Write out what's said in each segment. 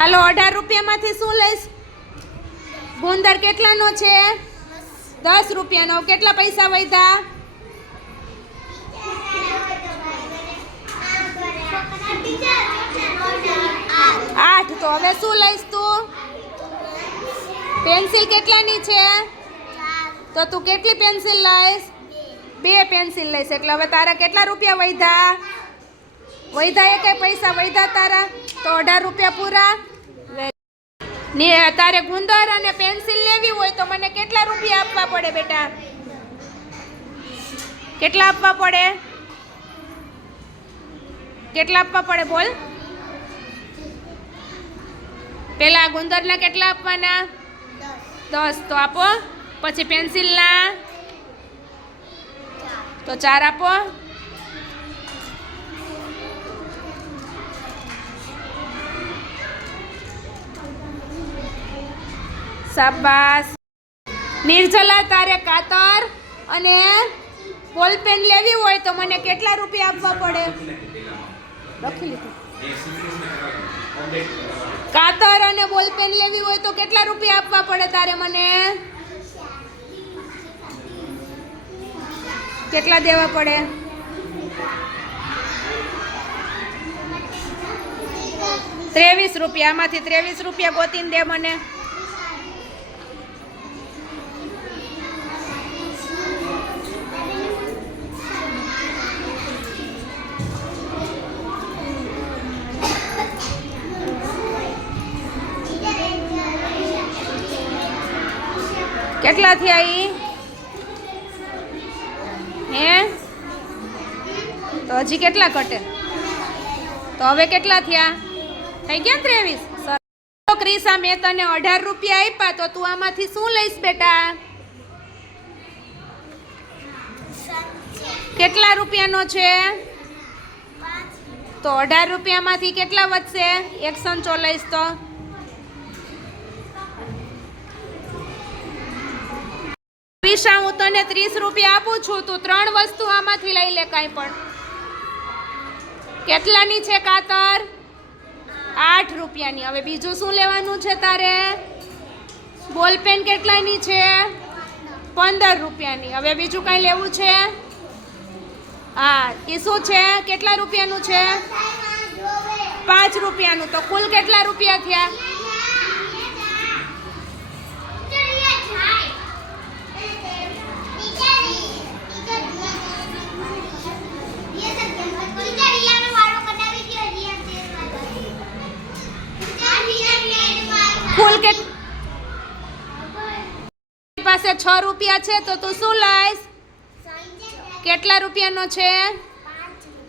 હાલો 18 રૂપિયામાંથી શું લઈશ? ગુંદર કેટલાનો છે? 10 રૂપિયાનો. કેટલા પૈસા વધ્યા? 8. તો હવે શું લઈશ તું? પેન્સિલ કેટલાની છે? તો તું કેટલી પેન્સિલ લઈશ? 2 પેન્સિલ લઈશ. એટલે હવે તારા કેટલા રૂપિયા વધ્યા? વધ્યા એ કઈ પૈસા વધ્યા તારા? તો 18 રૂપિયા પૂરા. તારે ગુંદર અને પેન્સિલ લેવી હોય તો મને કેટલા રૂપિયા આપવા પડે બેટા? કેટલા આપવા પડે? કેટલા આપવા પડે બોલ? પેલા ગુંદરના કેટલા આપવાના? 10. તો આપો. પછી પેન્સિલના તો 4 આપો. શાબાશ. નિર્જલા, તારે કાતર અને બોલપેન લેવી હોય તો મને કેટલા રૂપિયા આપવા પડે? લખી લીધું. કાતર અને બોલપેન લેવી હોય તો કેટલા રૂપિયા આપવા પડે તારે મને? કેટલા દેવા પડે? 23 રૂપિયા. આમાંથી 23 રૂપિયા ગોતીને દે મને. કેટલા થયા ઈ? હે? તો હજી કેટલા ઘટે? તો હવે કેટલા થયા? થઈ ગયા 23. ક્રિસા, મેં તને 18 રૂપિયા આપ્યા તો તું આમાંથી શું લઈશ બેટા? કેટલા રૂપિયાનો છે? તો 18 રૂપિયામાંથી કેટલા વધશે? 1 સંચો લઈશ તો ક્રિસા, હું તને 30 રૂપિયા આપું છું. તું 3 વસ્તુ આમાંથી લઈ લે કાંઈ પણ. કેટલાની છે કાતર? 8 રૂપિયાની. હવે બીજું શું લેવાનું છે તારે? બોલપેન કેટલાની છે? 15 રૂપિયાની. હવે બીજું કાંઈ લેવું છે? હા, એ શું છે? કેટલા રૂપિયાનું છે? 5 રૂપિયાનું. તો કુલ કેટલા રૂપિયા થયા? કુલ પાસે 6 રૂપિયા છે તો તું શું લઈશ? કેટલા રૂપિયાનો છે?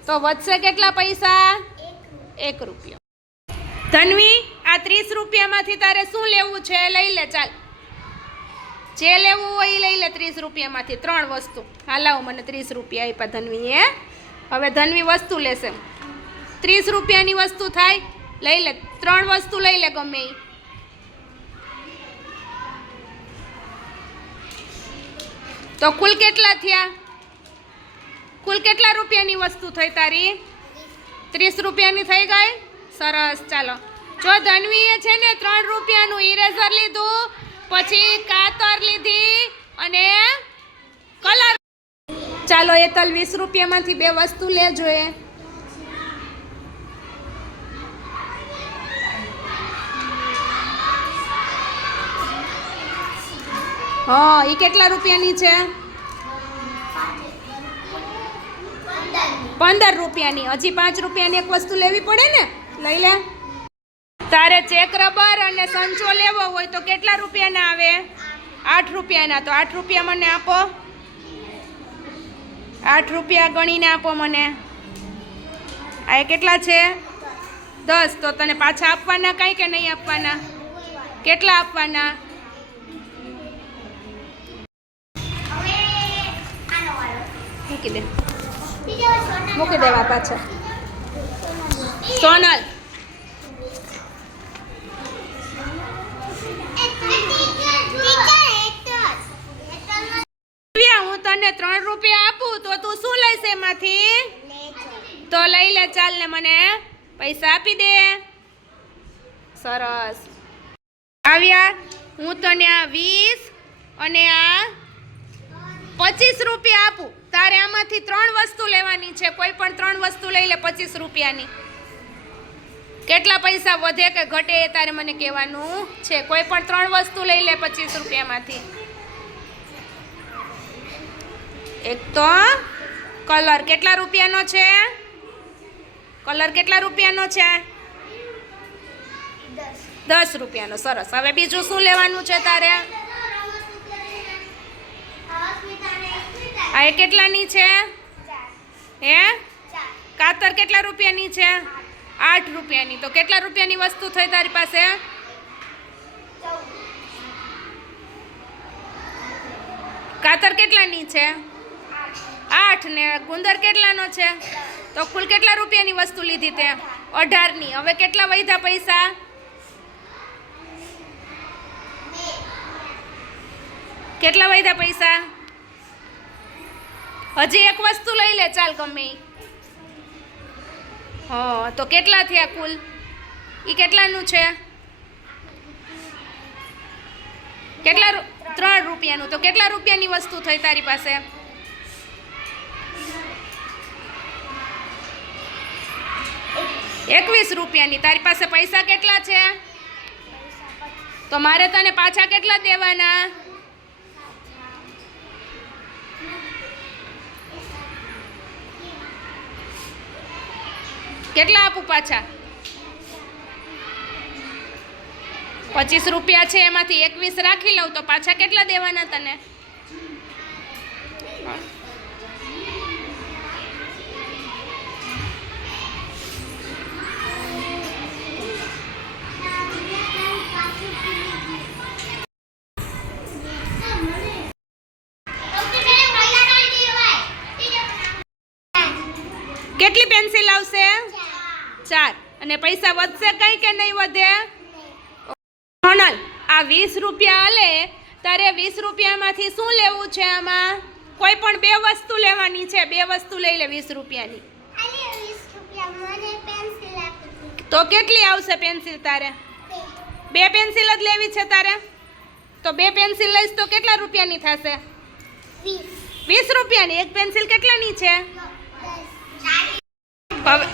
તો વધશે કેટલા પૈસા? 1 રૂપિયો. ધનવી, આ 30 રૂપિયામાંથી તારે શું લેવું છે? લઈ લે ચાલ. જે લેવું હોય એ લઈ લે 30 રૂપિયામાંથી. 3 વસ્તુ. હાલાવ, મને 30 રૂપિયા આપ્યા ધનવીએ. હવે ધનવી વસ્તુ લેશે. 30 રૂપિયાની વસ્તુ થાય. લઈ લે 3 વસ્તુ લઈ લે ગમે એ. તો કુલ કેટલા થયા? કુલ કેટલા રૂપિયાની વસ્તુ થઈ તારી? 30 રૂપિયાની થઈ ગઈ. સરસ. ચાલો, જો ધનવીએ છે ને 3 રૂપિયાનું ઇરેઝર લીધું, પછી કાતર લીધી અને કલર. ચાલો એતલ, 20 રૂપિયામાંથી 2 વસ્તુ લેજો. હા, એ કેટલા રૂપિયાની છે? 15 રૂપિયાની. હજી 5 રૂપિયાની એક વસ્તુ લેવી પડે ને. લઈ લે. તારે ચેક રબર અને સંચો લેવો હોય તો કેટલા રૂપિયાના આવે? 8 રૂપિયાના. તો 8 રૂપિયા મને આપો. 8 રૂપિયા ગણીને આપો મને. આ કેટલા છે? 10. તો તને પાછા આપવાના કાંઈ કે નહીં આપવાના? કેટલા આપવાના? મૂકી દે. મૂકી દેવા પાછા. સોનલ, હું તને 3 રૂપિયા આપું તો તું શું લઈશ એમાંથી? તો લઈ લે ચાલ ને, મને પૈસા આપી દે. સરસ. આવ્યા, હું તને આ 20 અને આ 25 રૂપિયા આપું. તારે આમાંથી 3 વસ્તુ લેવાની છે. કોઈ પણ 3 વસ્તુ લઈ લે 25 રૂપિયાની. કેટલા પૈસા વધે કે ઘટે એ તારે મને કહેવાનું છે. કોઈ પણ 3 વસ્તુ લઈ લે 25 રૂપિયામાંથી. એક તો કલર કેટલા રૂપિયાનો છે? કલર કેટલા રૂપિયાનો છે? 10 રૂપિયાનો. સરસ. હવે બીજું શું લેવાનું છે તારે? આ એ કેટલાની છે? હે? કાતર કેટલા રૂપિયાની છે? 8 રૂપિયાની. તો કેટલા રૂપિયાની વસ્તુ થઈ તારી પાસે? કાતર કેટલાની છે? 8 ને ગુંદર કેટલાનો છે? તો કુલ કેટલા રૂપિયાની વસ્તુ લીધી તે? 18ની. હવે કેટલા વધ્યા પૈસા? કેટલા વધ્યા પૈસા? હજી એક વસ્તુ લઈ લે ચાલ ગમે. હા, તો કેટલા થયા કુલ? એ કેટલાનું છે? કેટલા? 3 રૂપિયાનું. તો કેટલા રૂપિયાની વસ્તુ થઈ તારી પાસે? 21 રૂપિયાની. તારી પાસે પૈસા કેટલા છે? તો મારે તને પાછા કેટલા દેવાના? કેટલા આપું પાછા? 25 રૂપિયા છે, એમાંથી 21 રાખી લઉં તો પાછા કેટલા દેવાના તને? કેટલી પેન્સિલ આવશે? 4. અને પૈસા વધશે કઈ કે નહીં વધે? સોનલ, આ 20 રૂપિયા આલે, તારે 20 રૂપિયામાંથી શું લેવું છે? આમાં કોઈ પણ 2 વસ્તુ લેવાની છે. 2 વસ્તુ લઈ લે 20 રૂપિયાની. તો કેટલી આવશે પેન્સિલ તારે? 2 પેન્સિલ જ લેવી છે તારે? તો 2 પેન્સિલ લઈશ તો કેટલા રૂપિયાની થશે? 20 રૂપિયાની. એક પેન્સિલ કેટલાની છે? હવે